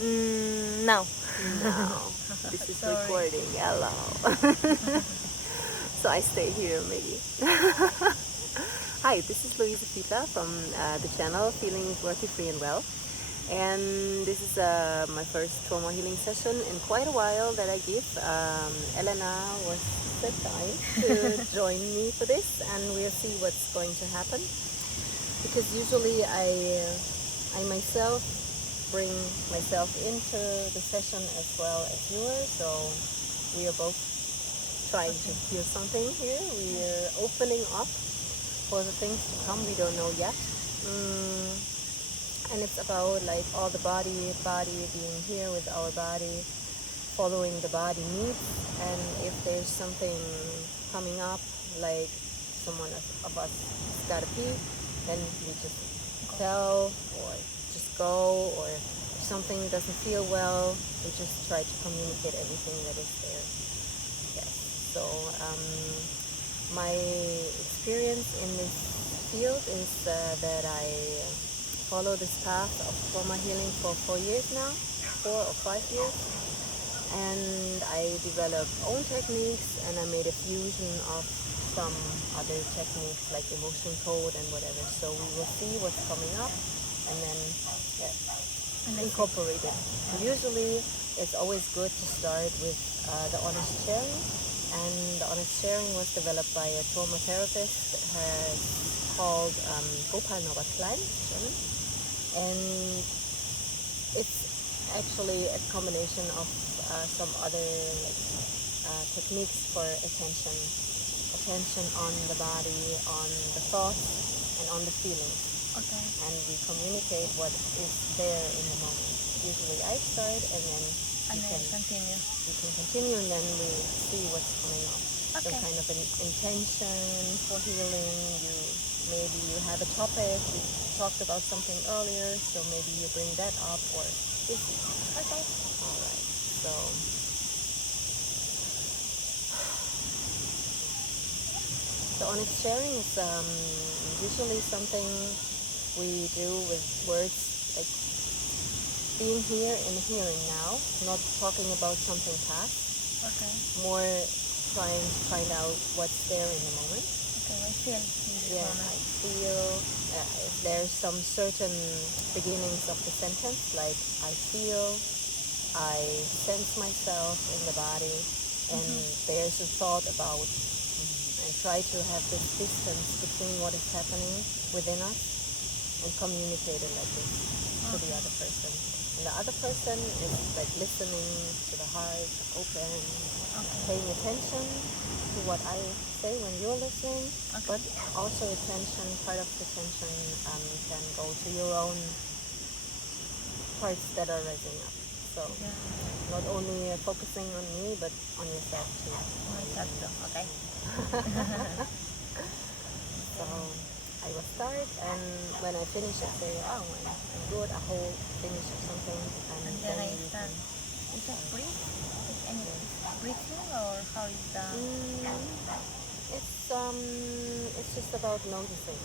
No. No. This is recording. Hello. So I stay here maybe. Hi, this is Luise Fiedler from the channel Feeling Worthy, Free and Well. And this is my first trauma healing session in quite a while that I give. Elena was so kind to join me for this, and we'll see what's going to happen. Because usually I myself bring myself into the session as well as yours, so we are both trying to feel something here. We are opening up for the things to come. We don't know yet. And it's about like all the body being here with our body, following the body needs. And if there's something coming up, like someone of us has got to pee, then we just tell, or just go, or if something doesn't feel well, we just try to communicate everything that is there. Yes. So my experience in this field is that I follow this path of trauma healing for 4 years now, 4 or 5 years, and I developed own techniques, and I made a fusion of some other techniques like emotion code and whatever. So we will see what's coming up, and then incorporate it. And usually it's always good to start with the honest sharing, and the honest sharing was developed by a trauma therapist called Gopal Norbert Klein, German. And it's actually a combination of some other techniques for attention on the body, on the thoughts, and on the feelings. Okay. And we communicate what is there in the moment. Usually I start, and then you can continue, and then we see what's coming up. Okay. Some kind of an intention for healing. Maybe you have a topic. We talked about something earlier, so maybe you bring that up, or this. Okay. All right. So the honest sharing is usually something we do with words like being here and hearing now, not talking about something past. Okay. More trying to find out what's there in the moment. Okay, I feel. Yeah, I feel. If there's some certain beginnings of the sentence, like I feel, I sense myself in the body, and there's a thought about, and try to have this distance between what is happening within us, and communicate it like this to the other person. And the other person is like listening to the heart, open, paying attention to what I say when you're listening, but also attention, part of the attention can go to your own parts that are rising up. So not only focusing on me, but on yourself too. Myself too, okay. So I will start, and when I finish, I say, oh, I'm good, I whole finish or something, and then I you start. Is that breathe? Is any breathing, or how is the? It's just about noticing.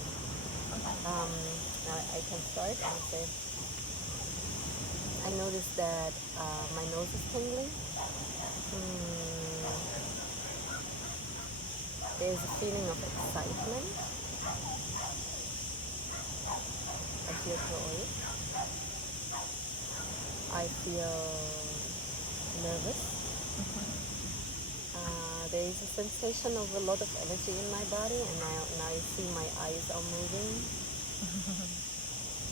Now I can start and say, I notice that my nose is tingling. There's a feeling of excitement. I feel joy. I feel nervous. There is a sensation of a lot of energy in my body, and now I see my eyes are moving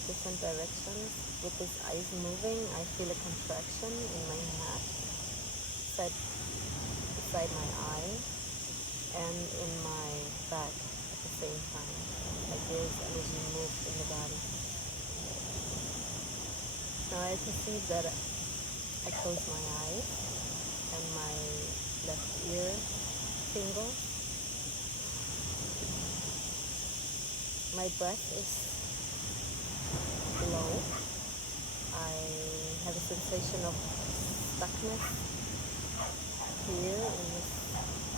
different directions. With these eyes moving, I feel a contraction in my head, beside my eye, and in my back at the same time. Like there's energy moved in the body. Now I perceive that I close my eyes, and my left ear tingles. My breath is low. I have a sensation of stuckness here in this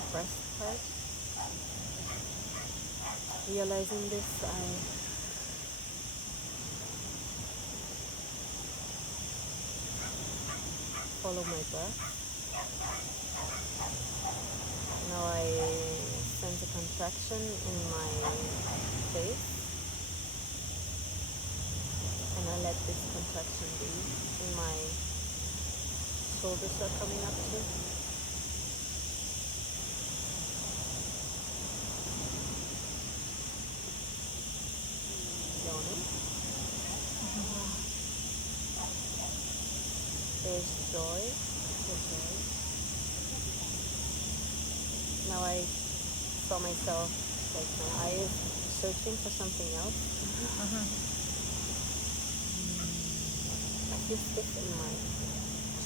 breast part. Realizing this, I follow my breath. Now I sense a contraction in my face, and I let this contraction be. And my shoulders are coming up too. Yawning. There's joy. There's joy. Now I saw myself, like my eyes searching for something else. I feel stiff in my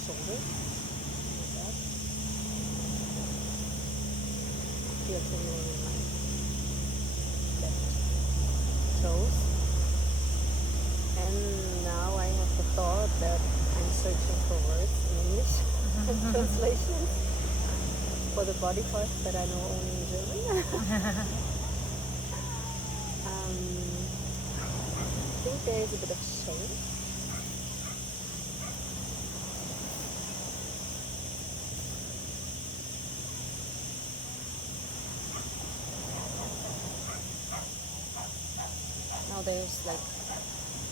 shoulders, like that. I feel tingling in my left toes. And now I have the thought that I'm searching for words in English and translations for the body parts that I know only in German. I think there is a bit of shame. Now there's like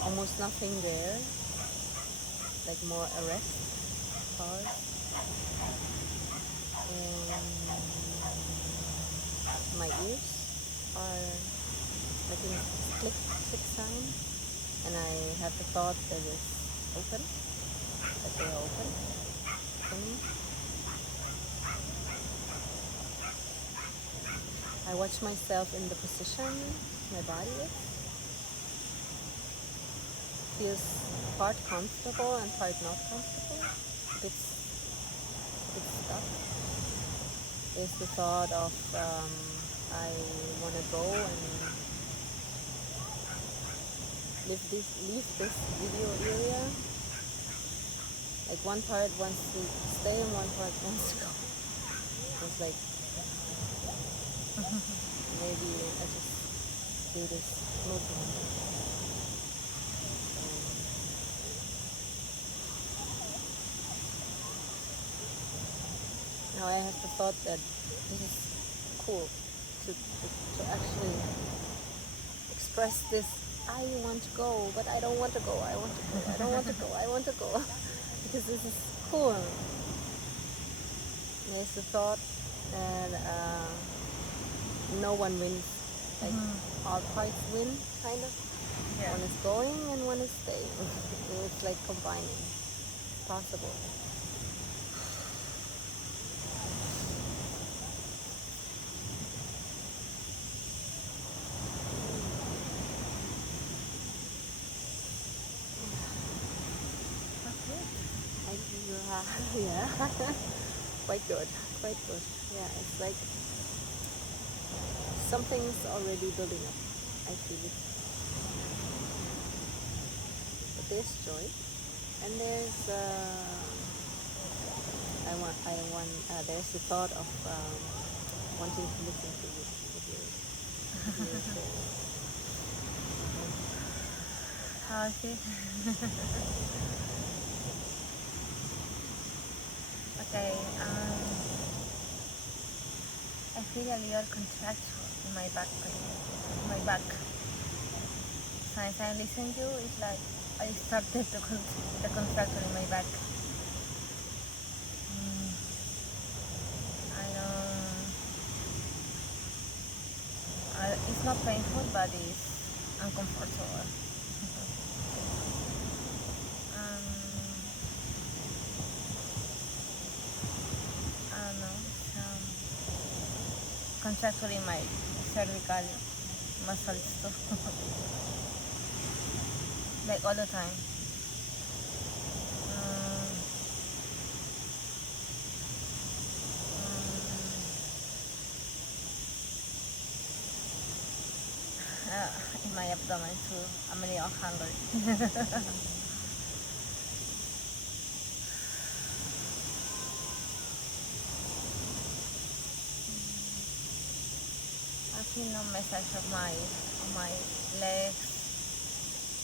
almost nothing there, like more arrest, pause. And my ears are making a click sound, and I have the thought that it's open, that they are open. I watch myself in the position my body is. Feels part comfortable and part not comfortable. A bit stuck. There's the thought of I want to go and leave this video area. Like one part wants to stay and one part wants to go. It's like maybe I just do this movement. Now I have the thought that this is cool to actually express this. I want to go, but I don't want to go. I want to go. I don't want to go. I want to go, because this is cool. There's the thought that no one wins. Like all parts win, kind of. Yeah. One is going and one is staying. It's like combining. It's possible. Yeah, quite good. Yeah, it's like something's already building up. I feel it. But there's joy, and there's there's the thought of wanting to listen to it. How I feel. Okay, I feel a little contraction in my back. So as I listen to you, it's like I started to the contraction in my back. It's not painful, but it's uncomfortable. Contraction in my cervical muscles too. Like all the time. In my abdomen too. I'm really hungry. I feel no massage of my legs,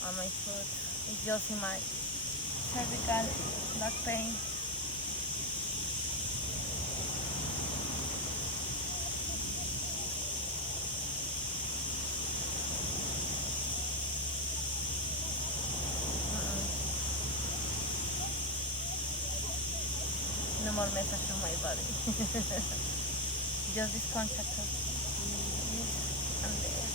on my foot. It's just in my cervical back pain. more message from my body. Just this contact of this and there.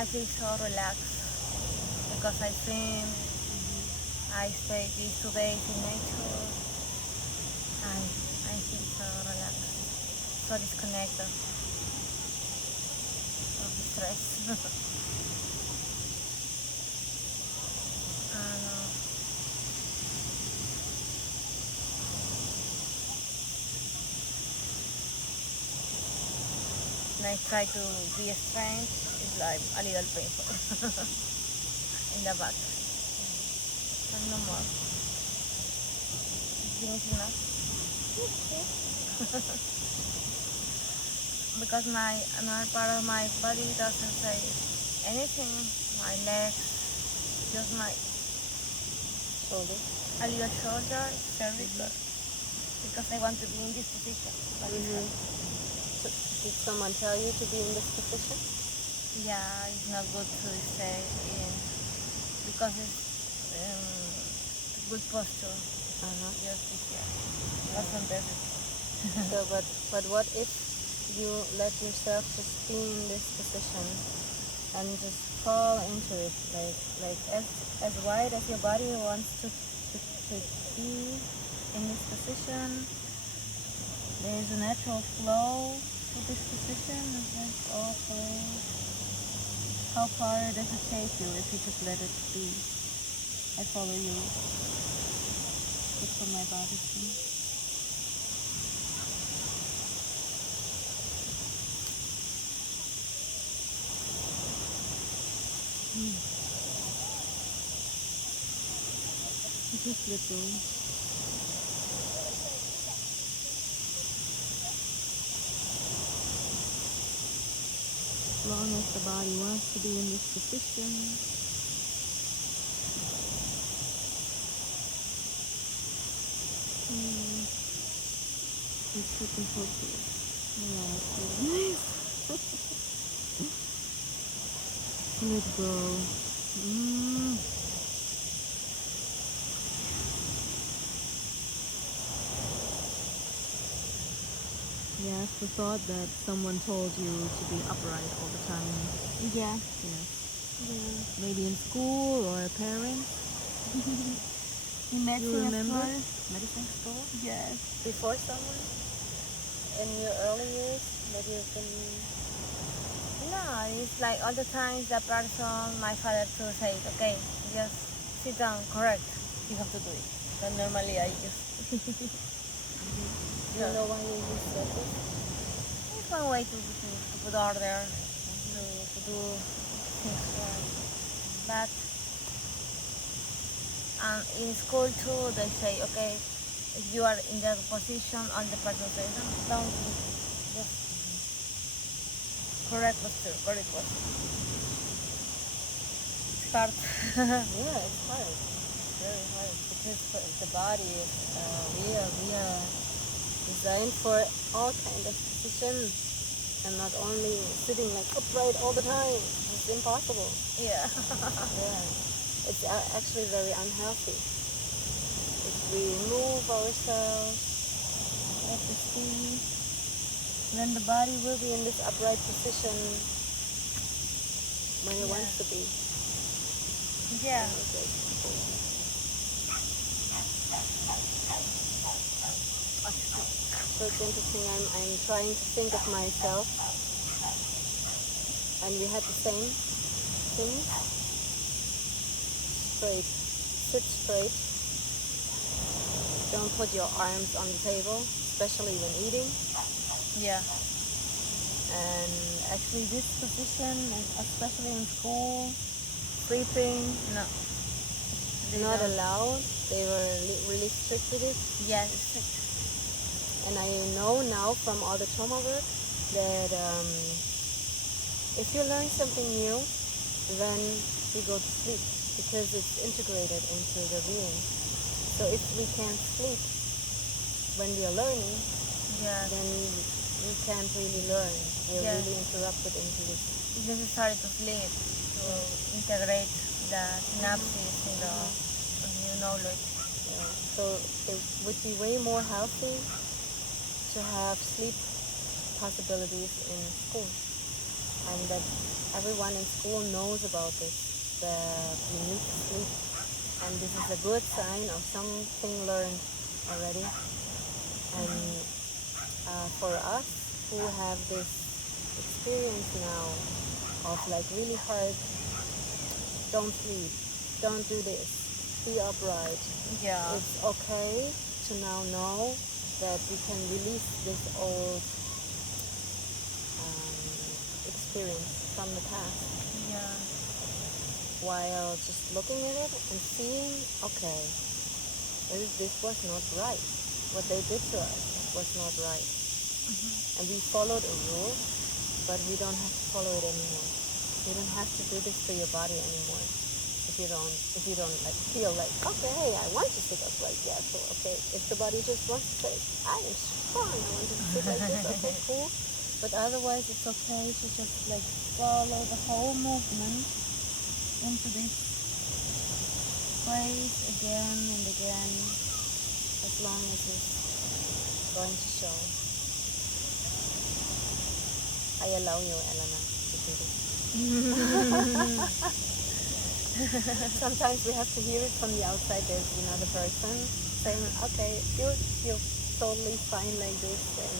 I feel so relaxed because I swim. I stay these 2 days in nature. I feel so relaxed, so disconnected of the stress. And I try to be strong. It's like a little painful in the back, but no more. Finish enough. Because my another part of my body doesn't say anything. My legs, just my Shoulder. a little shoulder, cervical. Because I want to be in this position. But So, did someone tell you to be in this position? yeah, it's not good to stay in because it's good posture. Just be here. Wasn't better. So, but what if you let yourself just be in this position and just fall into it, like as wide as your body wants to be in this position? There is a natural flow to this position, and then also how far does it take you if you just let it be? I follow you. Just for my body too. Just let go. As long as the body wants to be in this position, it's looking forward. Yeah, it's really nice. Let go. Yes, the thought that someone told you to be upright all the time. Yeah. Yes. Yeah. Maybe in school or a parent. In medicine remember? school? Medicine school? Yes. Before someone? In your early years that you've been... No, it's like all the time the person, my father to say, okay, just sit down, correct, you have to do it. But normally I just... Do you know why you use circles? It's one way to put order, to do things right. But in school too, they say, okay, if you are in that position, on the person says, no, don't, just correct posture, correct posture. It's hard. Yeah, it's hard. It's very hard because the body is, we are designed for all kind of positions and not only sitting like upright all the time. It's impossible. Yeah. Yeah, it's actually very unhealthy. If we move ourselves, let us see, then the body will be in this upright position when it wants to be. Yeah. So it's interesting, I'm trying to think of myself, and we had the same thing. Straight, sit straight, don't put your arms on the table, especially when eating. Yeah. And actually this position, especially in school, sleeping, No. not allowed. They were really strict with it. Yeah, it's strict. And I know now from all the trauma work that if you learn something new, then you go to sleep because it's integrated into the being. So if we can't sleep when we are learning, Yeah. then we can't really learn. We're Yeah. really interrupted into this. It's necessary to sleep to integrate the synapses in the new knowledge. Yeah. So it would be way more healthy to have sleep possibilities in school, and that everyone in school knows about this, that we need to sleep, and this is a good sign of something learned already. And for us who have this experience now of like really hard, don't sleep, don't do this, be upright. Yeah. It's okay to now know that we can release this old experience from the past. Yeah. While just looking at it and seeing, okay, this was not right. What they did to us was not right. And we followed a rule, but we don't have to follow it anymore. You don't have to do this to your body anymore. If you don't like feel like, okay, hey, I want to sit upright, yeah, so okay. If the body just wants to say, I am strong, I want to sit like this, okay, cool. But otherwise, it's okay to just like follow the whole movement into this place again and again, as long as it's going to show. I allow you, Elena, to do this. Sometimes we have to hear it from the outside. There's another person saying, okay, you're totally fine like this, and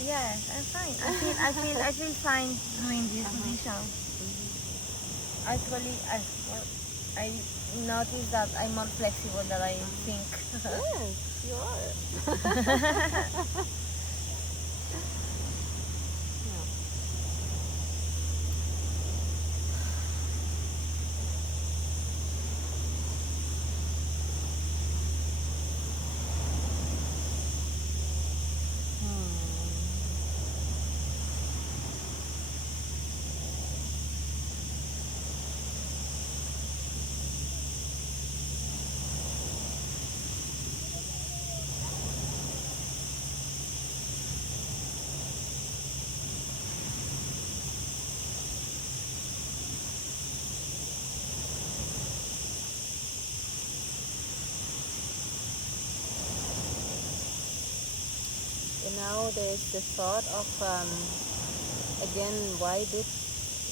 Yes, I'm fine. I feel fine doing this position. Actually, I noticed that I'm more flexible than I think. yes, you are. Now there's the thought of, again, why did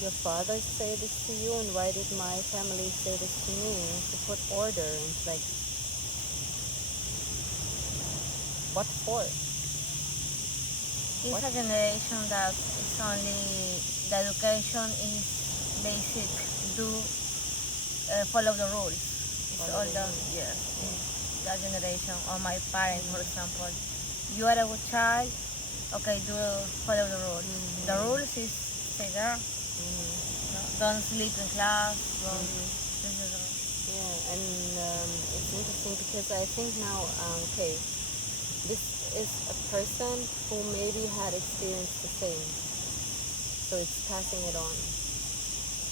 your father say this to you, and why did my family say this to me? To put order, and it's like, what for? It's a generation that it's only, the education is basic, follow the rules. It's all the, yes, that generation, or my parents, for example. You are a good child, okay, follow the rules. The rules is stay there, don't sleep in class, this is the rule. Yeah, and it's interesting because I think now, okay, this is a person who maybe had experienced the same, so it's passing it on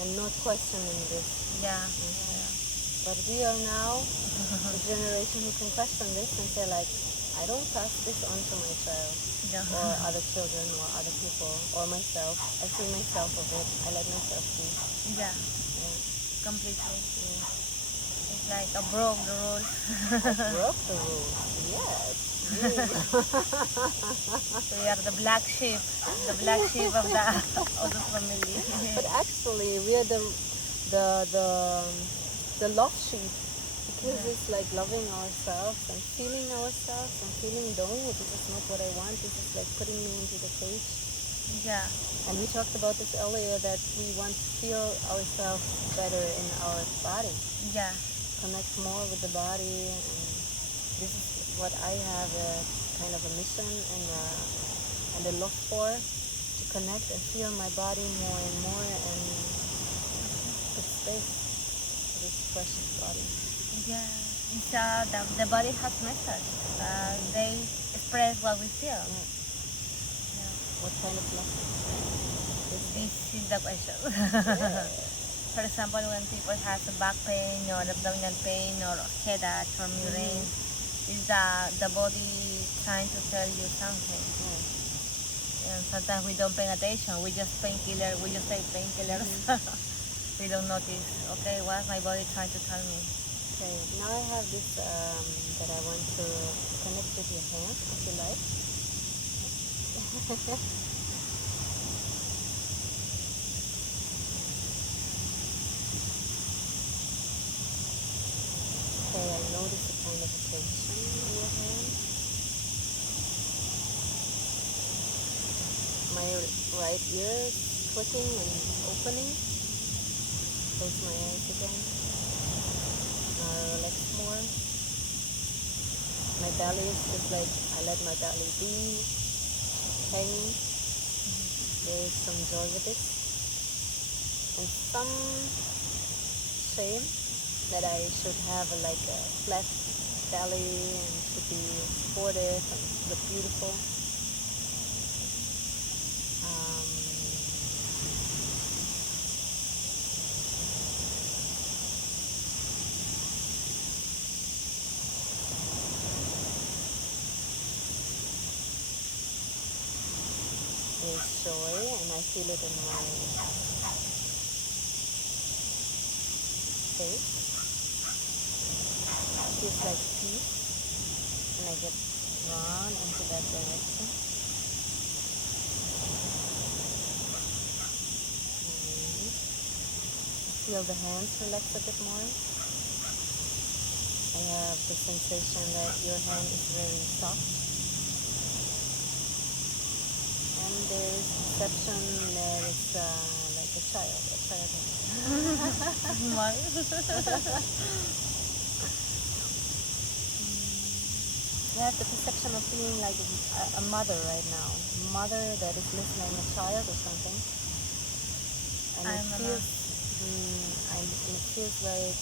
and not questioning this. Yeah. But we are now the generation who can question this and say like, I don't pass this on to my child, or other children, or other people, or myself. I free myself of it. I let myself be. Yeah. Completely. Yeah. It's like I broke the rules. I broke the rules. Yes. So we are the black sheep of the family. But actually, we are the love sheep. Because it's like loving ourselves and feeling no, this is not what I want, this is like putting me into the cage. Yeah. And we talked about this earlier, that we want to feel ourselves better in our body. Yeah. Connect more with the body, and this is what I have a kind of a mission and a love for, to connect and feel my body more and more, and give space to this precious body. Yeah, it's, the body has message. They express what we feel. Yeah. What kind of message? This is the question. For example, when people have back pain or abdominal pain or headache or migraine, is the body trying to tell you something. And sometimes we don't pay attention. We just take painkillers. we don't notice, okay, what's my body trying to tell me? Okay, now I have this that I want to connect with your hand, if you like. Okay, I notice a kind of a tension in your hand. My right ear is clicking and opening. Close my eyes again. Now I relax more. My belly is just like, I let my belly be hanging. There is some joy with it. And some shame that I should have like a flat belly and should be supportive and look beautiful. There's joy, and I feel it in my face. It feels like peace, and I get drawn into that direction. And feel the hands relax a bit more. I have the sensation that your hand is very soft. And there is perception that it's like a child hand. You have the perception of being like a mother right now. Mother that is listening a child or something. And it feels like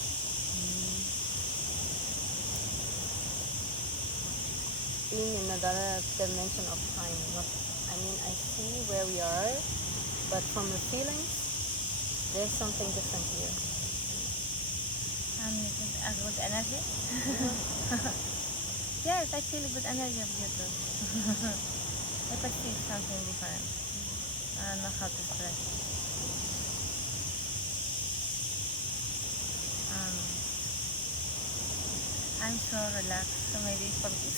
being in another dimension of time. I see where we are, but from the feelings, there's something different here. And is it a good energy? Yes, I feel a good energy of you too. I perceive something different. I don't know how to express. I'm so relaxed, so maybe for this.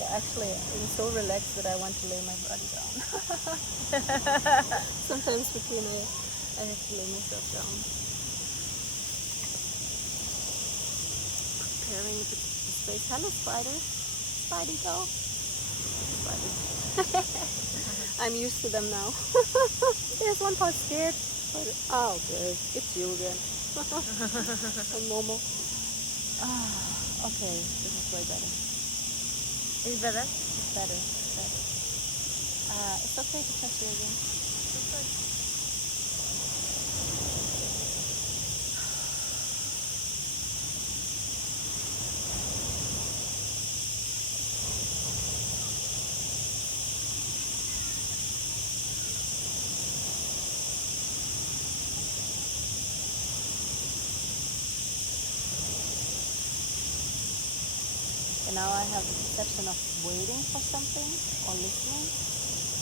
Yeah, actually, I'm so relaxed that I want to lay my body down. Sometimes between I have to lay myself down. Preparing the space. Hello, spider. Spidey, go. Spiders. I'm used to them now. There's one part scared. Oh, good. It's you again. I'm normal. Okay, this is way better. Is better? It's better. It's okay to touch you again. And now I have the perception of waiting for something or listening.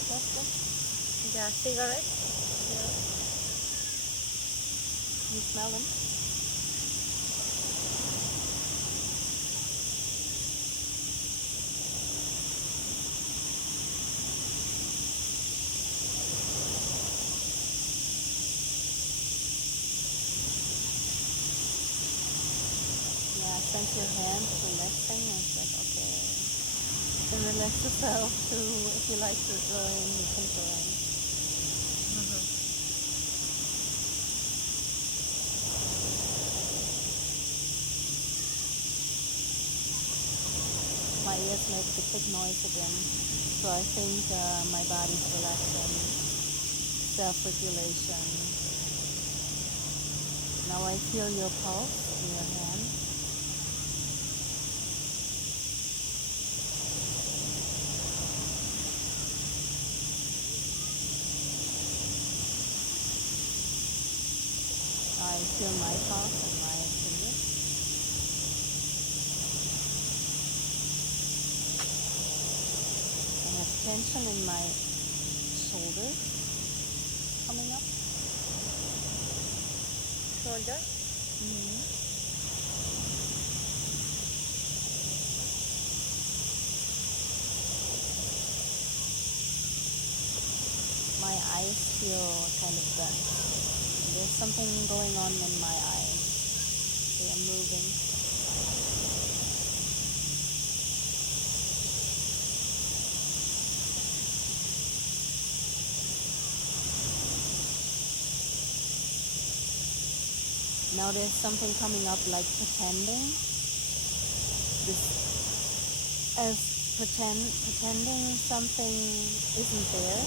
That's it. Yeah, cigarette? Yeah. You smell them? Sense your hands relaxing, and it's like, okay, you can relax yourself too. If you like to join, you can join. My ears make the big noise again, so I think my body's relaxing, self-regulation. Now I feel your pulse in your hand. I feel my pulse and my fingers. I have tension in my shoulders coming up. shoulder. My eyes feel kind of bent. There's something going on in my eyes. They are moving. Now there's something coming up like pretending. This as pretending something isn't there.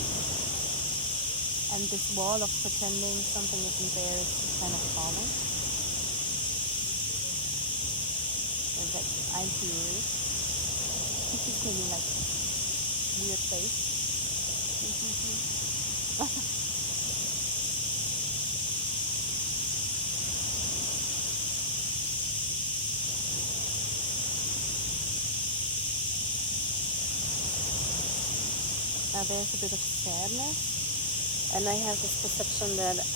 And this wall of pretending something isn't there is kind of falling. It's like I'm curious. She's making like weird face. Now there's a bit of sadness, and I have this perception that it's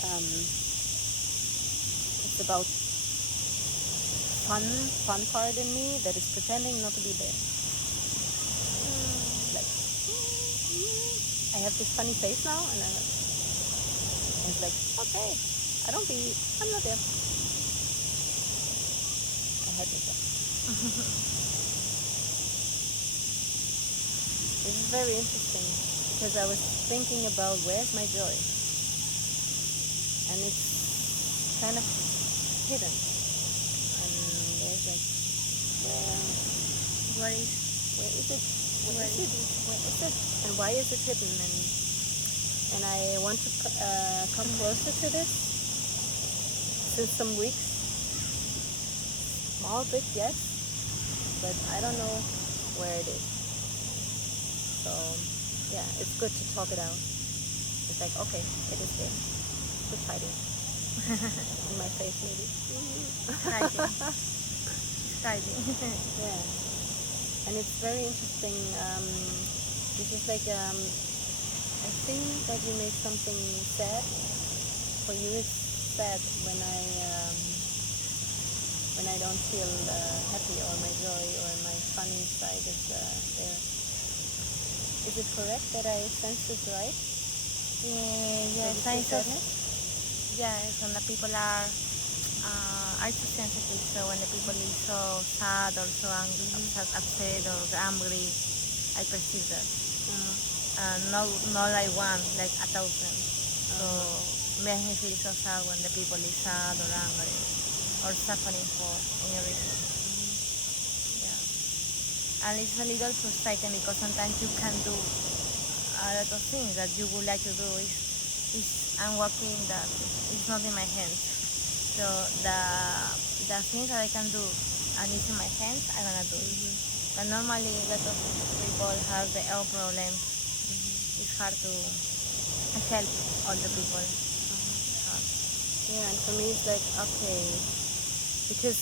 about fun part in me that is pretending not to be there. Like I have this funny face now, and it's like, okay, I'm not there. I hate myself. This is very interesting because I was thinking about where's my joy, and it's kind of hidden. And there's like, where is it? And why is it hidden? And I want to come closer to this since some weeks. Small bit, yes, but I don't know where it is. So yeah, it's good to talk it out. It's like, okay, it is there. It's hiding. In my face maybe. Hiding. Yeah. And it's very interesting. This is like I think that you made something sad. For you it's sad when I don't feel happy, or my joy or my funny side is there. Is it correct that I sense it right? Yeah, when the people are too sensitive, so when the people is so sad or so upset or angry, I perceive that. Not like one, like 1,000. So makes me feel so sad when the people is sad or angry or suffering for any reason. And it's a little frustrating because sometimes you can do a lot of things that you would like to do. I'm working that it's not in my hands. So the things that I can do and it's in my hands, I'm gonna do. But normally a lot of people have their own problems. It's hard to help all the people. Yeah, and for me it's like, okay, because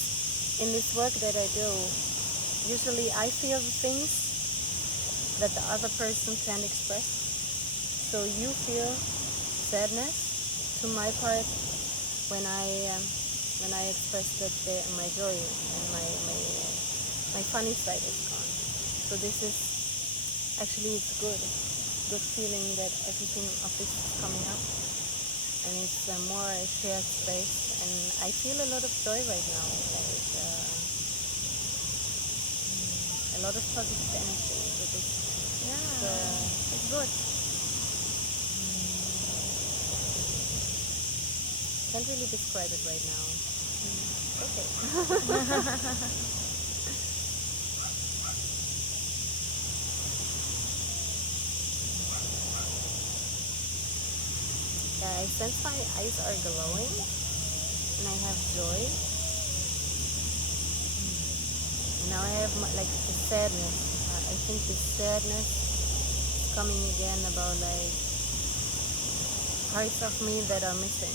in this work that I do, usually I feel the things that the other person can't express. So you feel sadness to my part when I express that my joy and my funny side is gone. So this is actually, it's good feeling that everything of this is coming up, and it's more a shared space, and I feel a lot of joy right now. Like, a lot of positive energy with this. Yeah, it's good. Can't really describe it right now. Okay. Yeah, I sense my eyes are glowing, and I have joy. Now I have like the sadness. I think the sadness is coming again about like parts of me that are missing.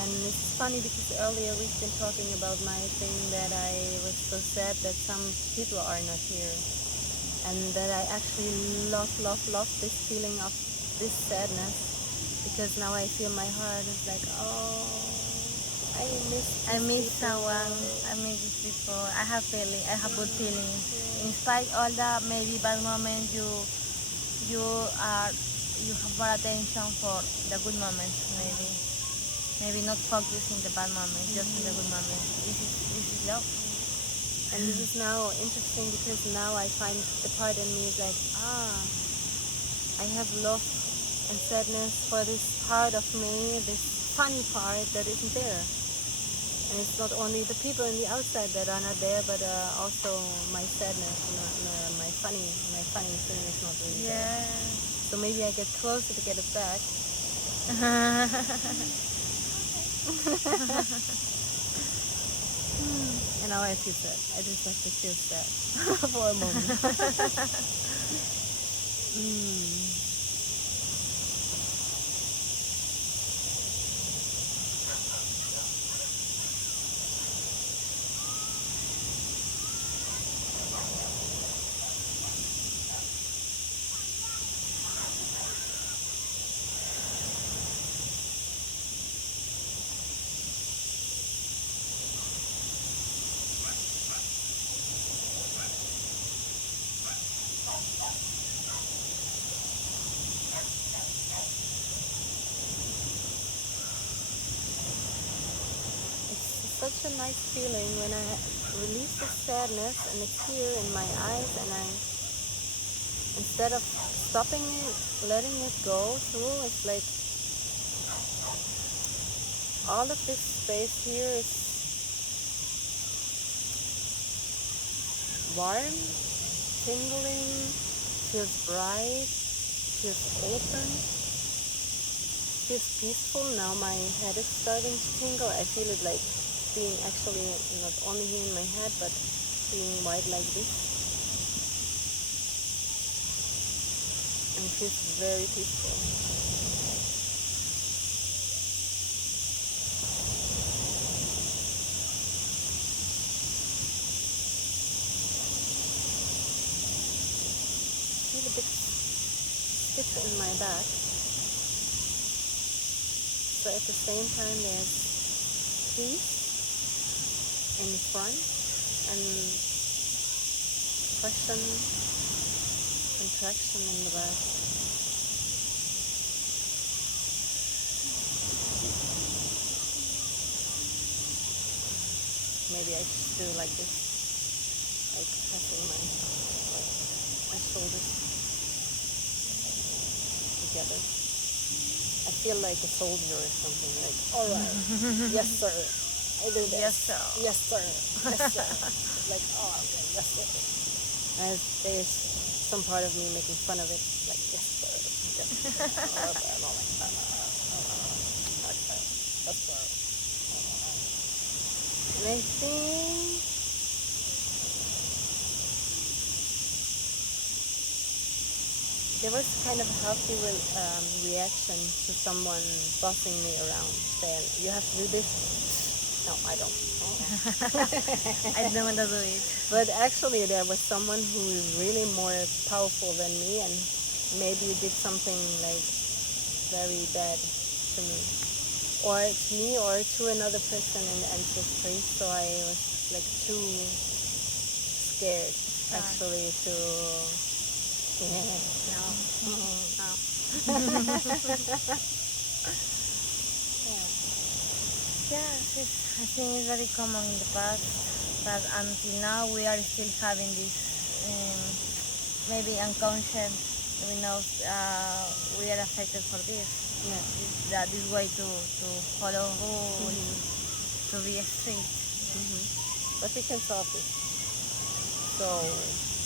And it's funny because earlier we've been talking about my thing that I was so sad that some people are not here, and that I actually love this feeling of this sadness because now I feel my heart is like, oh, I miss someone. I miss these people. I have feeling. I have good feelings. In spite all the maybe bad moments, you are you have more attention for the good moments. Maybe not focus in the bad moments, just in the good moments. This is love. And this is now interesting because now I find the part in me is like, I have love and sadness for this part of me, this funny part that isn't there. And it's not only the people in the outside that are not there, but also my sadness, my funny thing is not really there. So maybe I get closer to get it back. And now I feel sad. I just have to feel sad for a moment. Such a nice feeling when I release the sadness and it's here in my eyes, and I, instead of stopping it, letting it go through, it's like all of this space here is warm, tingling, feels bright, feels open, feels peaceful. Now my head is starting to tingle. I feel it like being actually not only here in my head, but being wide like this. And it feels very peaceful. I feel a bit stiff in my back. So at the same time there's peace in front and contraction in the back. Maybe I just do like this, like pressing my shoulders together. I feel like a soldier or something, like, alright, yes sir. I do this. Yes, sir. Yes, sir. Yes, sir. It's like, oh, okay, yes, sir. And there's some part of me making fun of it, like, yes, sir. Yes, sir. Okay, I'm all like, okay, yes, sir. And I think there was kind of a healthy reaction to someone bossing me around, saying, you have to do this. No, I don't. I don't want to do it. But actually there was someone who is really more powerful than me, and maybe did something like very bad to me. Or to me or to another person in the ancestry. So I was like too scared actually to... Yes, I think it's very common in the past, but until now we are still having this maybe unconscious. We know we are affected for this. This way to follow rules, to be strict. But we can solve this. So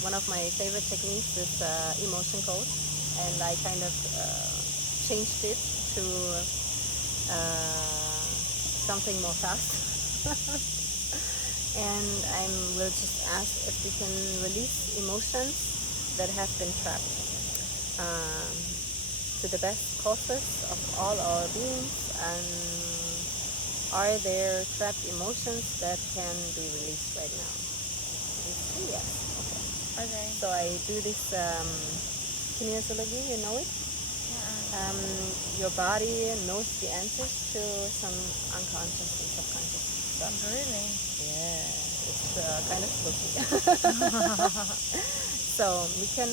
one of my favorite techniques is emotion code, and I kind of changed it to something more fast. And I will just ask if we can release emotions that have been trapped to the best causes of all our beings. And are there trapped emotions that can be released right now? Yes. Okay. Okay. So I do this kinesiology, you know it? your body knows the answers to some unconscious and subconscious stuff. Really? Yeah, it's kind of spooky. So we can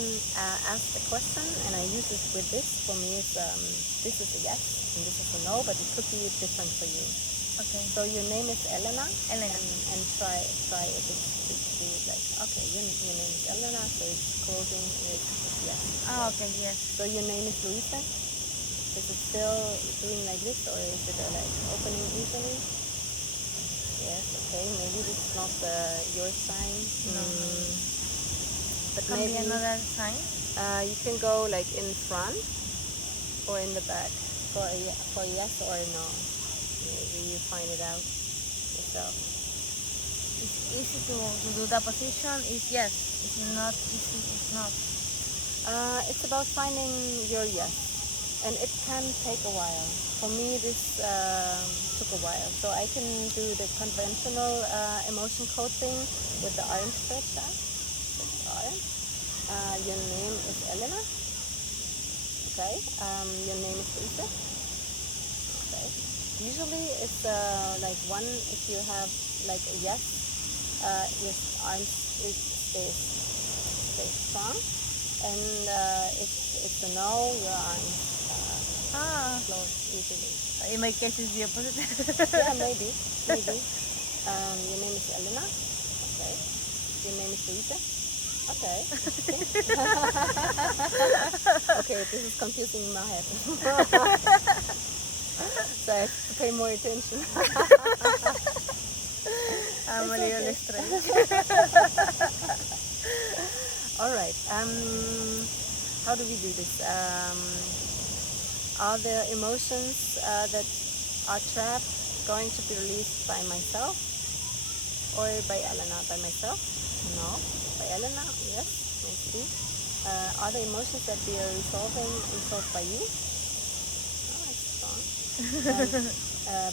ask the question, and I use it with this. For me, it's this is a yes and this is a no, but it could be different for you. Okay. So your name is Elena. Elena. And try if it's do it like, okay, your name is Elena, so it's closing with yes. Ah, okay, yes. So your name is Luise. Is it still doing like this, or is it like opening easily? Yes. Okay. Maybe this is not your sign. No. But Can maybe be another sign. you can go like in front or in the back for yes or no. Maybe you find it out yourself. It's easy to do that position. It's yes. It's not easy. It's not. It's about finding your yes, and it can take a while. For me, this took a while. So I can do the conventional emotion coaching with the arm stretch out. Your name is Elena. Okay. Your name is Luise. Okay. Usually it's like one, if you have like a yes, your arms stay strong, and if it's a no, your arms close easily. In my case, it's the opposite. Yeah, maybe. Your name is Elena. Okay. Your name is Luise. Okay. Okay, this is confusing in my head. So I have to pay more attention. I'm a little stressed. All right. How do we do this? Are the emotions that are trapped going to be released by myself or by Elena? By myself? No. By Elena? Yes. Maybe. Are the emotions that we are resolved by you? Oh, that's strong.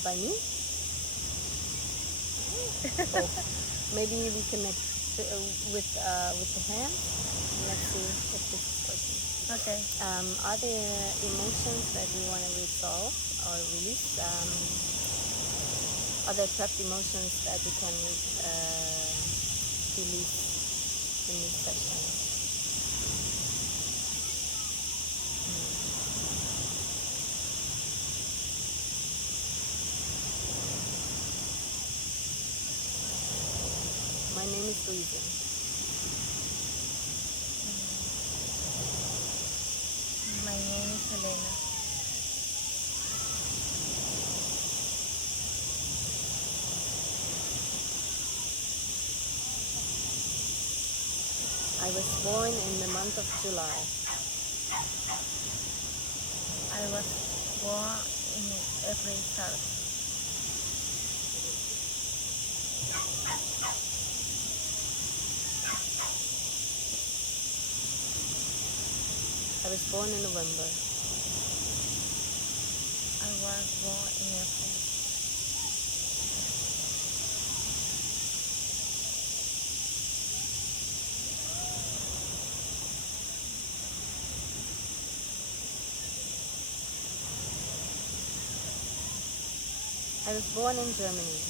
By me? Oh. Maybe we connect with the hand. Let's see if this is working. Okay. Are there emotions that we want to resolve or release? Are there trapped emotions that we can release in this session? My name is Luise. My name is Elena. I was born in the month of July. I was born in April 3rd. I was born in November. I was born in April. I was born in Germany.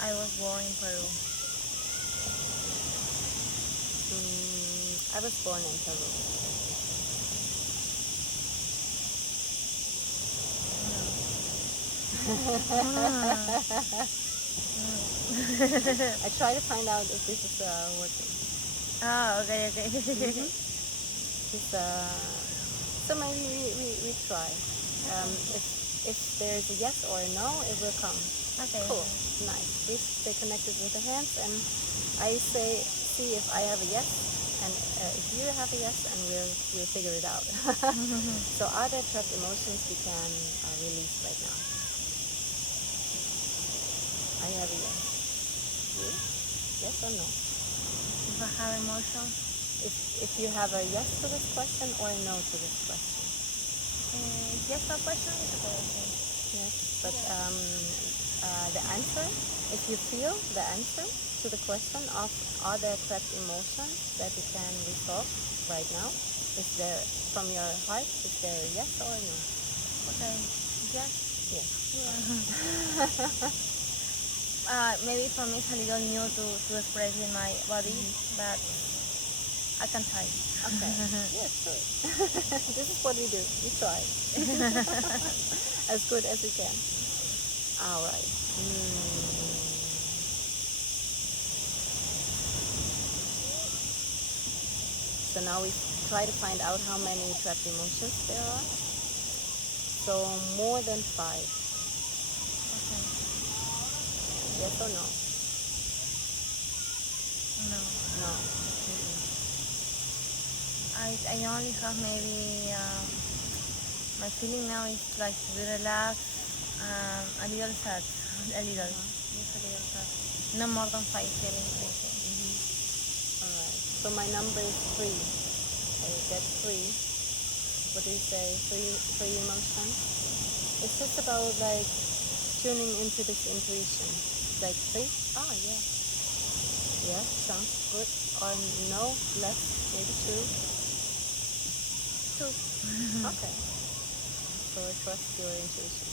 I was born in Peru. I was born in Peru. I try to find out if this is working. Ah, okay. So maybe we try. If there's a yes or a no, it will come. Okay. Cool. Nice. We stay connected with the hands, and I see if I have a yes, and if you have a yes, and we'll figure it out. So are there trapped emotions we can release right now? I have a yes. You? Yes or no? If I have emotions, If you have a yes to this question or a no to this question. yes, a question is okay. Yes, but the answer, if you feel the answer to the question of are there trapped emotions that you can resolve right now, Is there, from your heart, is there a yes or no? Okay. Yes. Yes. Yeah. Maybe for me it's a little new to express with my body, but I can try. Okay. Yes, good. This is what we do. We try. As good as we can. All right. So now we try to find out how many trapped emotions there are. So more than 5. Okay. Yes or no? No. No. I only have maybe my feeling now is like to be relaxed, a little sad, a little, just a little sad. No more than 5 feelings, I think. Alright. So my number is 3. I get 3. What do you say? 3 emotions? It's just about like tuning into this intuition. Like 3? Ah, yeah. Yeah, sounds good. Or no, less, maybe 2. 2. Okay. So I trust your intuition.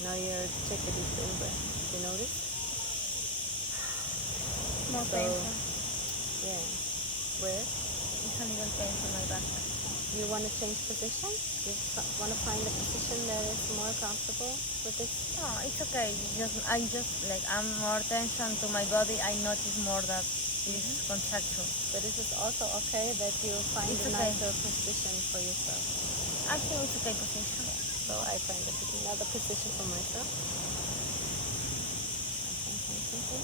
Now you're take a deep in breath. You notice? More So, painful. yeah. Where? It's a little painful my back. Do you want to change position? You want to find a position that is more comfortable with this? No, it's okay. I just like I'm more attention to my body. I notice more that it's contraction. But is it also okay that you find It's a okay. nicer position for yourself? I think it's okay position. So I find another position for myself. Okay.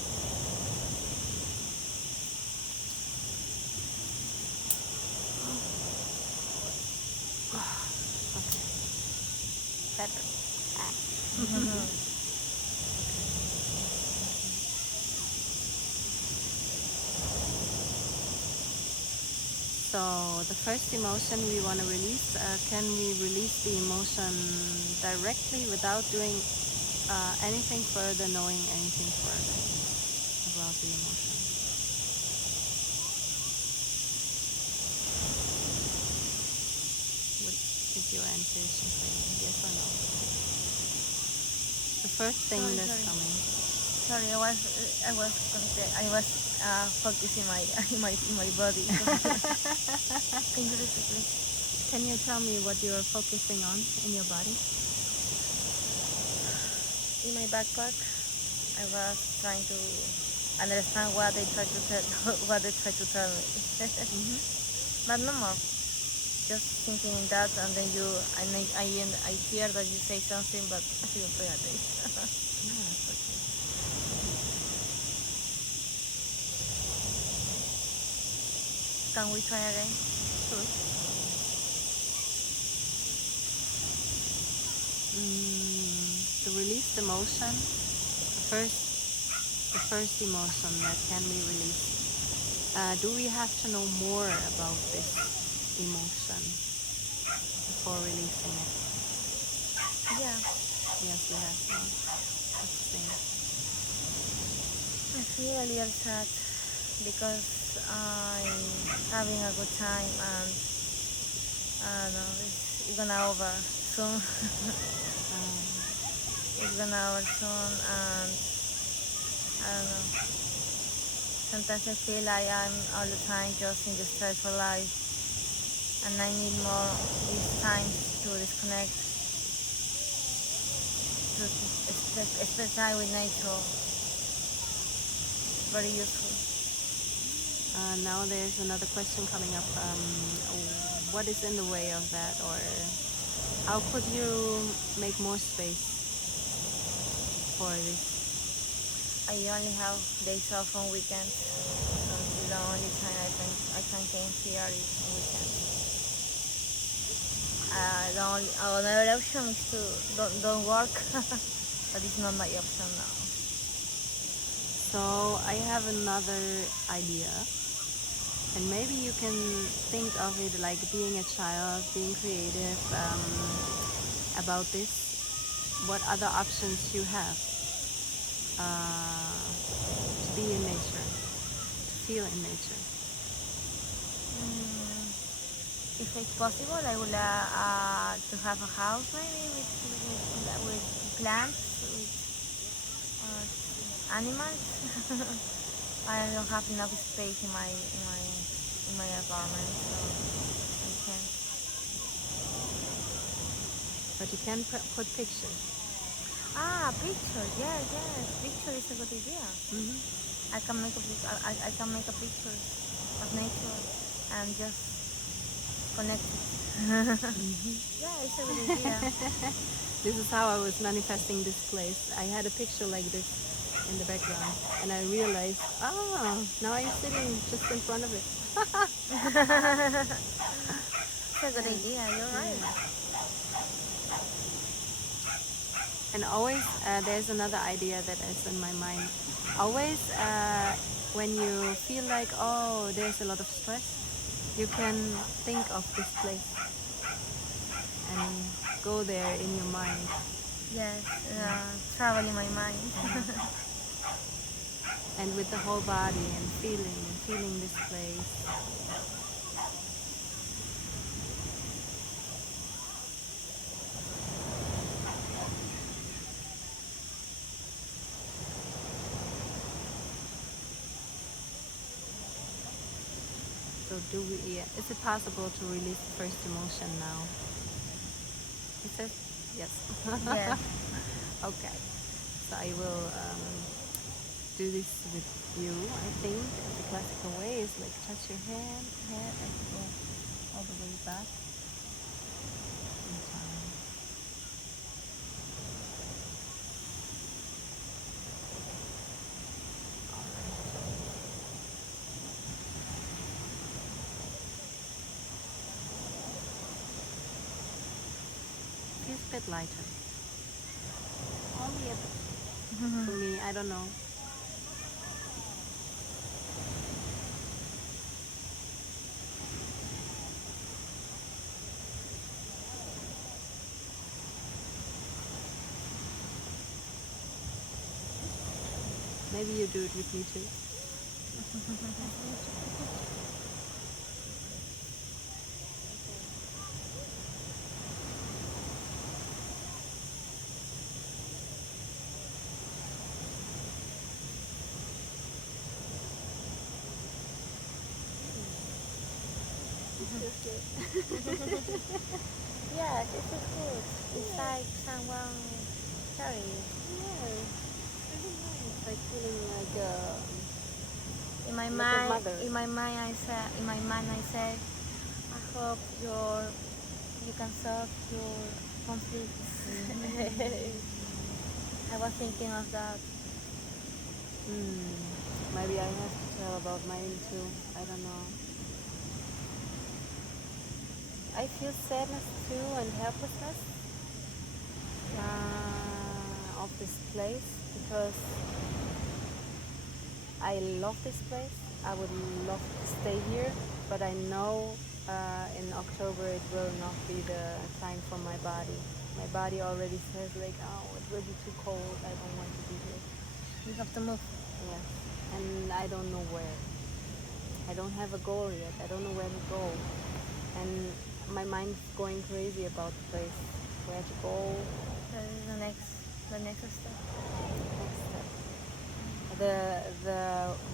Better. So the first emotion we want to release, can we release the emotion directly without doing anything further, knowing anything further about the emotion? What is your intuition saying? Yes or no? The first thing that's coming. Sorry, I was focusing my body. Can you repeat, please? Can you tell me what you're focusing on in your body? In my backpack, I was trying to understand what they try to tell me. But no more. Just thinking in that, and then I hear that you say something, but I didn't pay attention. No, that's okay. Can we try again? Sure. To release the emotion, the first emotion that can be released. Do we have to know more about this emotion before releasing it? Yeah. Yes, we have to. What's the thing? I feel a little sad because I'm having a good time, and I don't know, it's gonna over soon. It's gonna over soon, and I don't know. Sometimes I feel like I'm all the time just in the stressful life, and I need more these times to disconnect, to spend time with nature. Very useful. Now there's another question coming up. What is in the way of that, or how could you make more space for this? I only have days off on weekends, so the only time I can came here is on weekends. The only another option is to don't work, but it's not my option now. So I have another idea, and maybe you can think of it like being a child, being creative about this. What other options you have? to be in nature, to feel in nature? If it's possible, I would to have a house maybe with plants, with animals. I don't have enough space in my apartment, so I can't. But you can put pictures. Picture. Yes. Picture is a good idea. I can make I can make a picture of nature and just connect it. Yeah, it's a good idea. This is how I was manifesting this place. I had a picture like this in the background, and I realized, now I'm sitting just in front of it. It's a good idea. You're right. And always, there's another idea that is in my mind. Always, when you feel like, there's a lot of stress, you can think of this place and go there in your mind. Yes, travel in my mind. And with the whole body and feeling this place. So is it possible to release the first emotion now? It says yes. Yes. Okay. So I will do this with you. I think the classical way is like touch your head and go all the way back in time. Feels a bit lighter. Only a bit. For me, I don't know. Maybe you do it with me too. Yes, it is good. It's like someone carries. Yeah, really nice. Like feeling like In my like a mind, mother. I said, I hope you can solve your conflicts. I was thinking of that. Maybe I have to tell about mine too. I don't know. I feel sadness too and helplessness of this place because I love this place. I would love to stay here, but I know in October it will not be the time for my body. My body already says like, it will be too cold. I don't want to be here. You have to move. Yes, and I don't know where. I don't have a goal yet. I don't know where to go, and my mind's going crazy about the place, where to go. That is the next step. Next step.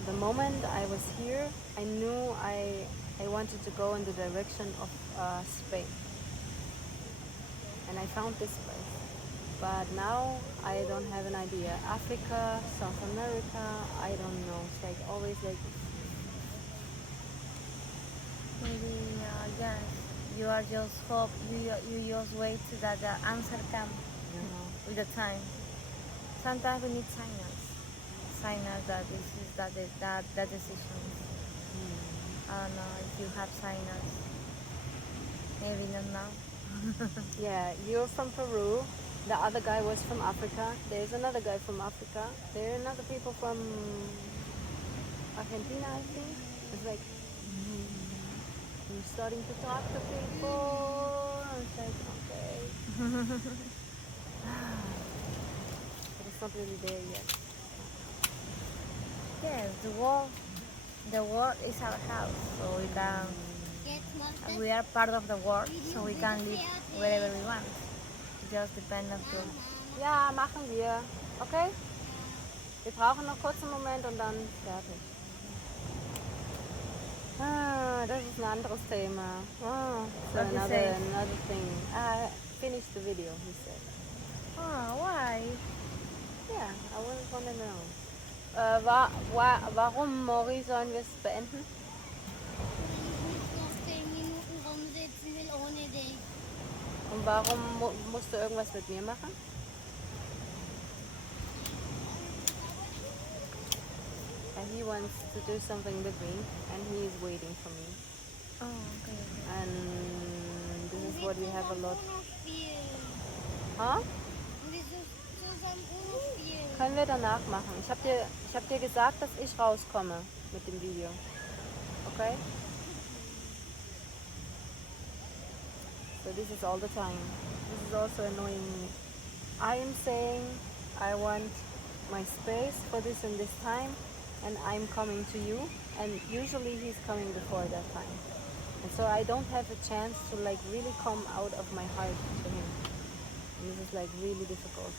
The moment I was here, I knew I wanted to go in the direction of Spain, and I found this place. But now I don't have an idea. Africa, South America, I don't know. It's like always like. Maybe yes. You are just hope. You just wait to that the answer come. With the time. Sometimes we need signals that this is that decision. I don't know if you have signals. Maybe not now. Yeah, you're from Peru. The other guy was from Africa. There's another guy from Africa. There are another people from Argentina, I think. It's like I'm starting to talk to people. It's like okay. But it's not really there yet. Yes, the world is our house, so we are part of the world, so we can live wherever we want. Just depend on you. Ja, machen wir. Okay? Wir brauchen noch kurz einen Moment und dann fertig. Das ist ein anderes Thema. So What he says? another thing. Finish the video, he said. Oh, why? Yeah, I wouldn't want to know. Warum, Mori, sollen wir es beenden? Ich muss noch 10 Minuten rumsitzen will ohne dich. Und warum musst du irgendwas mit mir machen? He wants to do something with me, and he is waiting for me. Oh, okay. And this is what we have a lot. Uno spielen. Huh? Und wir zusammen Uno spielen. Können wir danach machen. Ich hab dir gesagt, dass ich rauskomme mit dem Video. Okay? So this is all the time. This is also annoying me. I am saying I want my space for this and this time, and I'm coming to you, and usually he's coming before that time. And so I don't have a chance to like really come out of my heart to him. And this is like really difficult.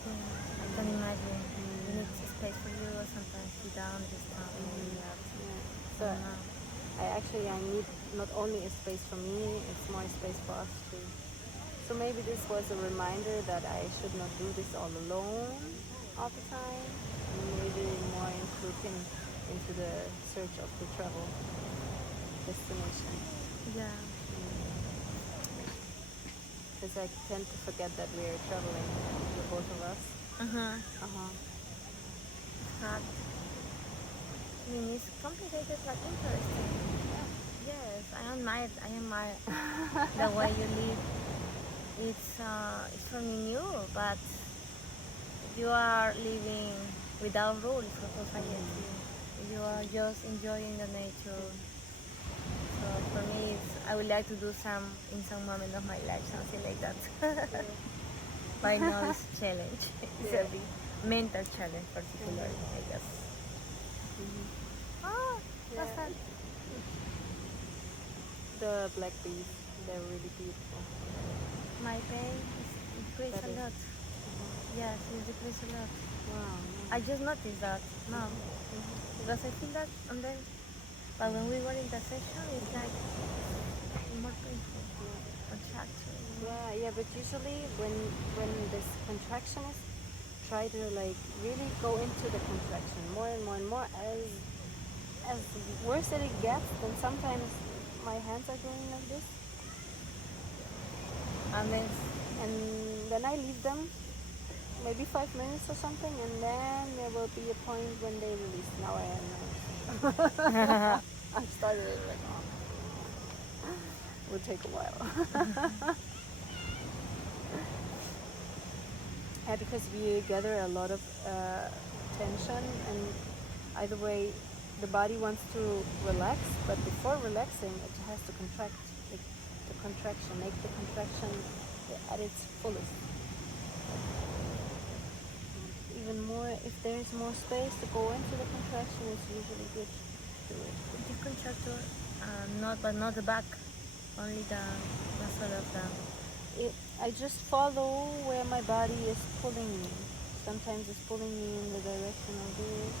I can imagine. You need space for you, or sometimes you down this time. So I need not only a space for me, it's more space for us too. So maybe this was a reminder that I should not do this all alone all the time. And maybe more include him into the search of the travel destination. Yeah. Because I tend to forget that we are traveling, the both of us. Hard. I mean, it's complicated but interesting. Yes, I admire the way you live. It's for me new, but you are living without rules for society. You are just enjoying the nature. So for me, I would like to do in some moment of my life, something like that. But now it's challenge. It's a big mental challenge, particularly, I guess. Oh, what's that? The black bees, they're really beautiful. My pain is decreased a lot. Yes, it's decreased a lot. Wow. I just noticed that now. Because I feel that, and then, but when we were in the session, it's like more painful. Contraction. Yeah, but usually when this contraction is, try to like really go into the contraction more and more and more. As worse that it gets, then sometimes my hands are going like this, and then I leave them maybe 5 minutes or something, and then there will be a point when they release. Now I am. I started it like, it will take a while. Yeah, because we gather a lot of tension, and either way, the body wants to relax, but before relaxing, it has to contract. Make the contraction at its fullest. Even more, if there is more space to go into the contraction, it's usually good to do it. The contractor, not the back, only the muscle of the. I just follow where my body is pulling me. Sometimes it's pulling me in the direction of this.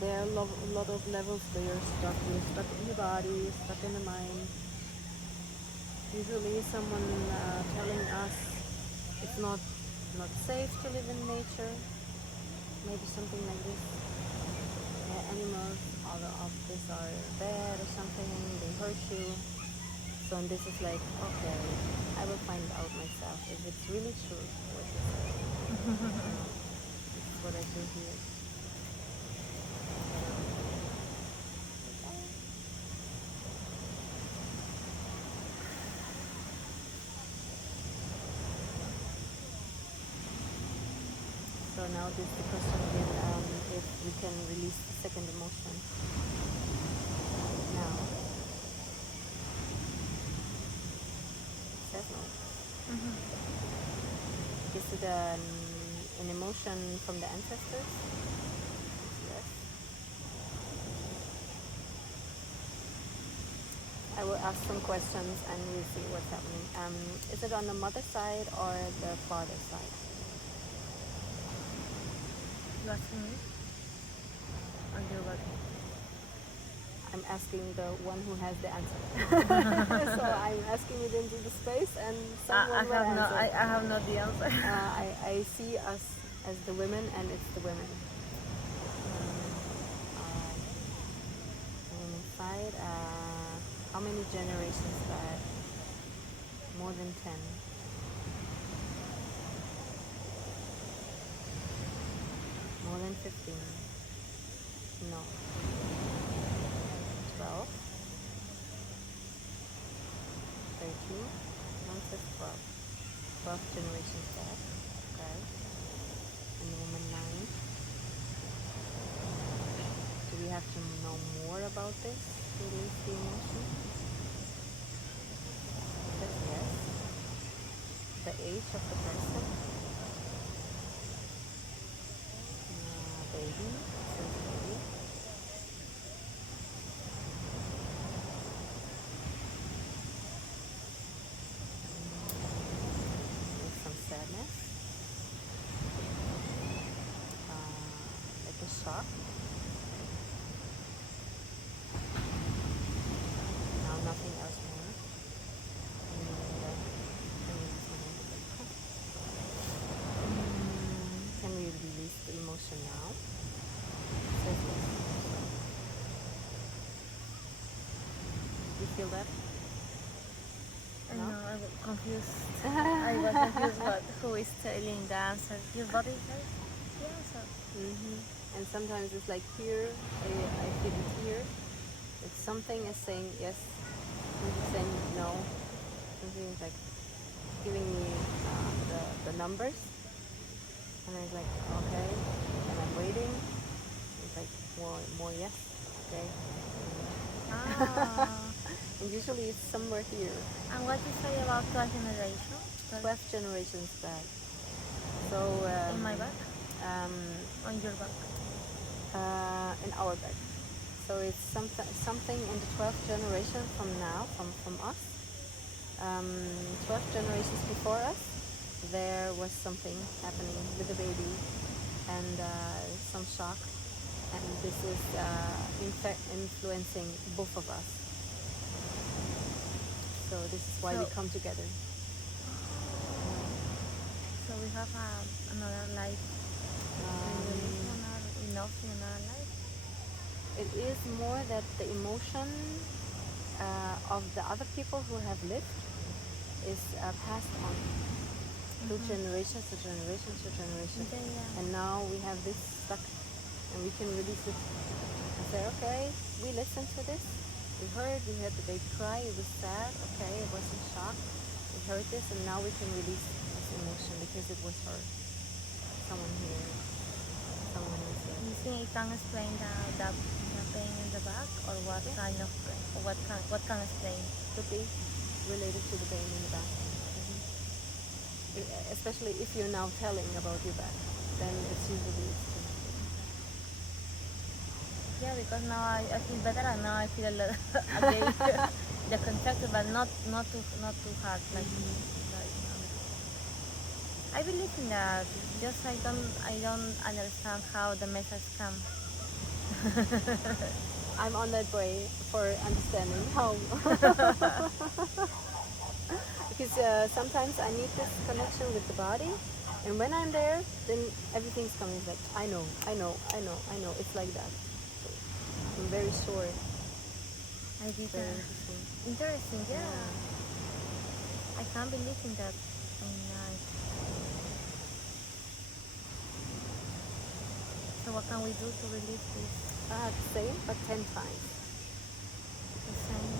There are a lot of levels where you're stuck. You're stuck in the body, stuck in the mind. Usually someone telling us it's not safe to live in nature. Maybe something like this. Animals of this are bad or something, they hurt you. So and this is like, okay, I will find out myself if it's really true what you say. This is what I do here. now this is the question again, if we can release the second emotion. Now. It says no. Is it an emotion from the ancestors? Yes. I will ask some questions and we'll see what's happening. Is it on the mother side or the father side? You asking me? Or your body? I'm asking the one who has the answer. So I'm asking it into the space and someone will answer. I have not the answer. I see us as the women and it's the women. The women's side. How many generations back? More than 10. More than 15. No. 12. 13. One says 12. 12 generations back. Okay. And the woman 9. Do we have to know more about this to release the emotion? Says yes. The age of the person. Baby. Says baby. There's some sadness. Like a shock. Now nothing else more. Can we release the emotion now? Says yes. You feel that? No, I was confused. I was confused who is telling the answer. Your body says the answer. And sometimes it's like here, I feel it here. It's something is saying yes, something saying no. Something is like giving me the numbers. And I'm like, okay. And I'm waiting. It's like more yes. Okay. And usually it's somewhere here. And what you say about 12 generations? 12 generations back. So in my back? On your back? In our back. So it's something in the 12th generation from now, from us. 12 generations before us, there was something happening with the baby and some shock. And this is in fact influencing both of us. So this is why we come together. So we have another life. Enough in another life. It is more that the emotion of the other people who have lived is passed on through generations to generations to generations. Yeah. And now we have this stuck and we can release it and say, okay, we listened to this, we heard the baby cry, it was sad, okay, it was in shock, we heard this, and now we can release this emotion because it was her. Someone here, someone is there. You think it can explain the pain in the back, or what kind of pain? What can explain? Could be related to the pain in the back. Especially if you're now telling about your back, then it's usually yeah, because now I feel better and now I feel again the contraction, but not too hard. Like, I believe in that. Just I don't understand how the message come. I'm on that way for understanding how. Because sometimes I need this connection with the body, and when I'm there, then everything's coming. It's like I know. It's like that. So I'm very sure. I did that. Interesting, yeah. I can't believe in that. So what can we do to release this? The same, but 10 times. The same.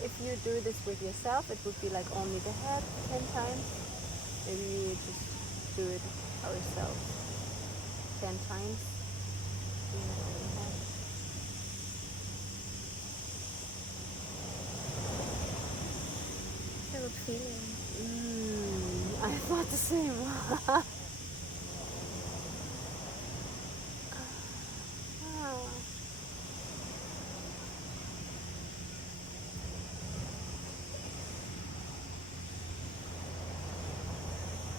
If you do this with yourself, it would be like only the head 10 times. Maybe you just do it ourselves. 10 times. It's a good feeling. I thought the same.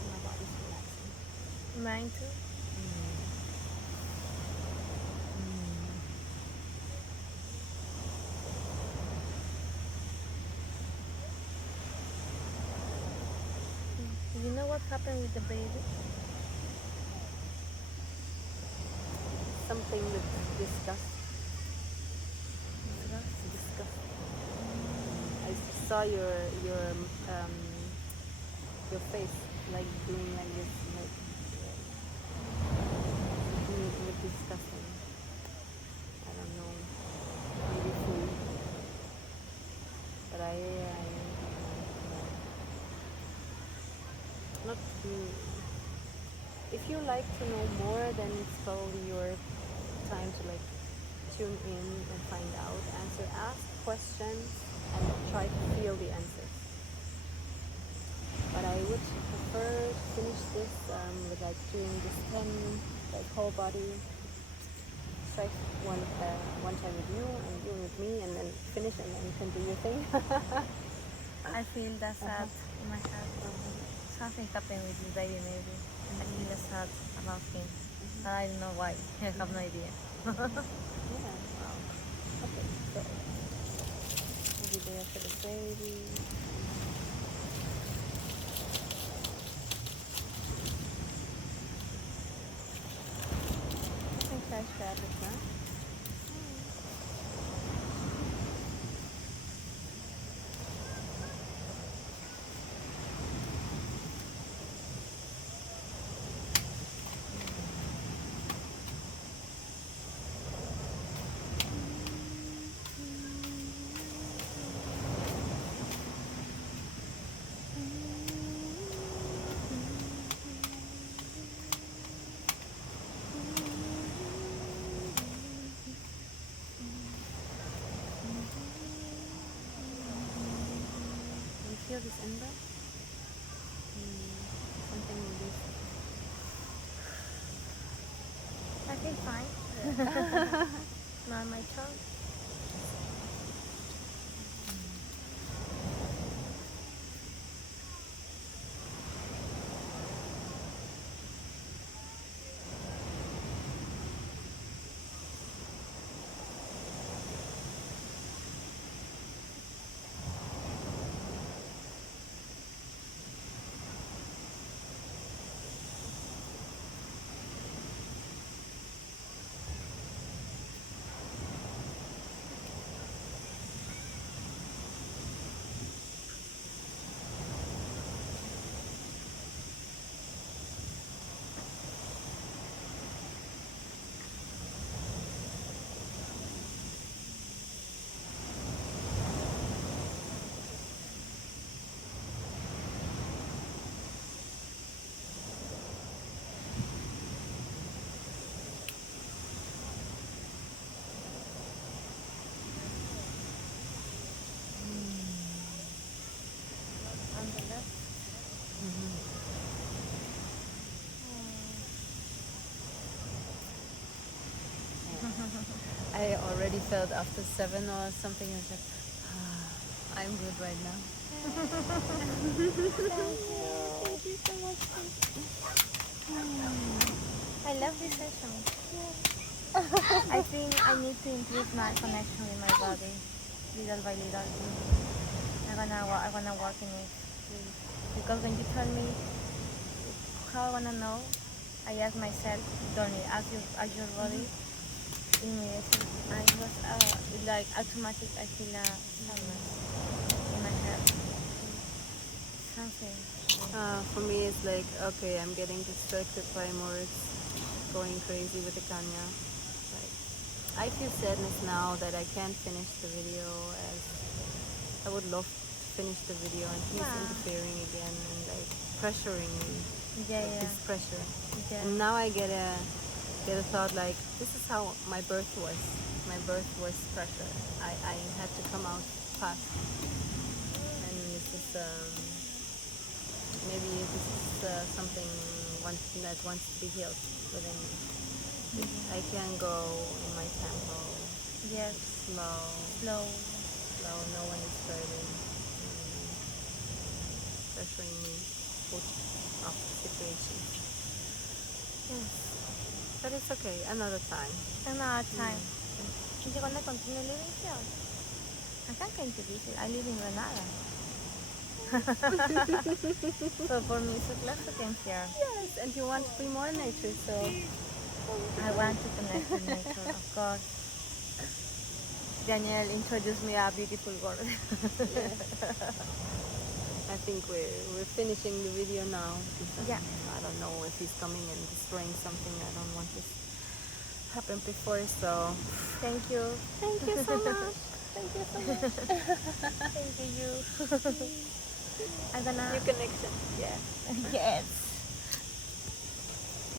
My body's relaxing. Mine too. You know what happened with the baby? Something with disgust. Disgust. I saw your face like doing like this, like with disgusting. I don't know, maybe food. But I not. If you like to know more, then it's probably your time to like tune in and find out, ask questions, and try to feel the answers. But I would prefer to finish this with like doing this 10 like whole body strike one time with you and you with me, and then finish, and then you can do your thing. I feel that sad in my heart. Something happened with this baby maybe. I feel sad about him. But I don't know why. I have no idea. Yeah, wow. Okay, so we'll be there for the baby. I think that's fabric, huh? Feel this in there? Something released. I feel fine. Not my tongue. I already felt after 7 or something, I was like, I'm good right now. Thank you so much. I love this session. I think I need to improve my connection with my body, little by little. I'm gonna work in it, because when you tell me how I wanna know, I ask myself, don't you ask your body? Immediately, I was like automatic. I feel a sadness in my head. Something. For me, it's like, okay, I'm getting distracted by Moritz going crazy with the Kanya. Like, I feel sadness now that I can't finish the video, as I would love to finish the video, and he's interfering again and like pressuring me. Yeah. His pressure. Yeah. And now I get a get a thought like, this is how my birth was. My birth was pressure. I had to come out fast. And this is maybe this is something that wants to be healed within me. I can go in my tempo. Yes. Slow. Slow. No one is hurting. Pressuring me. Put up situations. Yes. But it's okay. Another time. Another time. And you're gonna continue living here. I can't come to visit. I live in Granada. So for me it's a class to come here. Yes, and you want to be more nature, so I want to connect with nature, of course. Daniel introduced me a beautiful girl. I think we're finishing the video now. Yeah. I don't know if he's coming and destroying something. I don't want this happen before, so Thank you. thank you so much. Thank you so much. Thank you. I'm gonna. New connection. Yeah. Yes.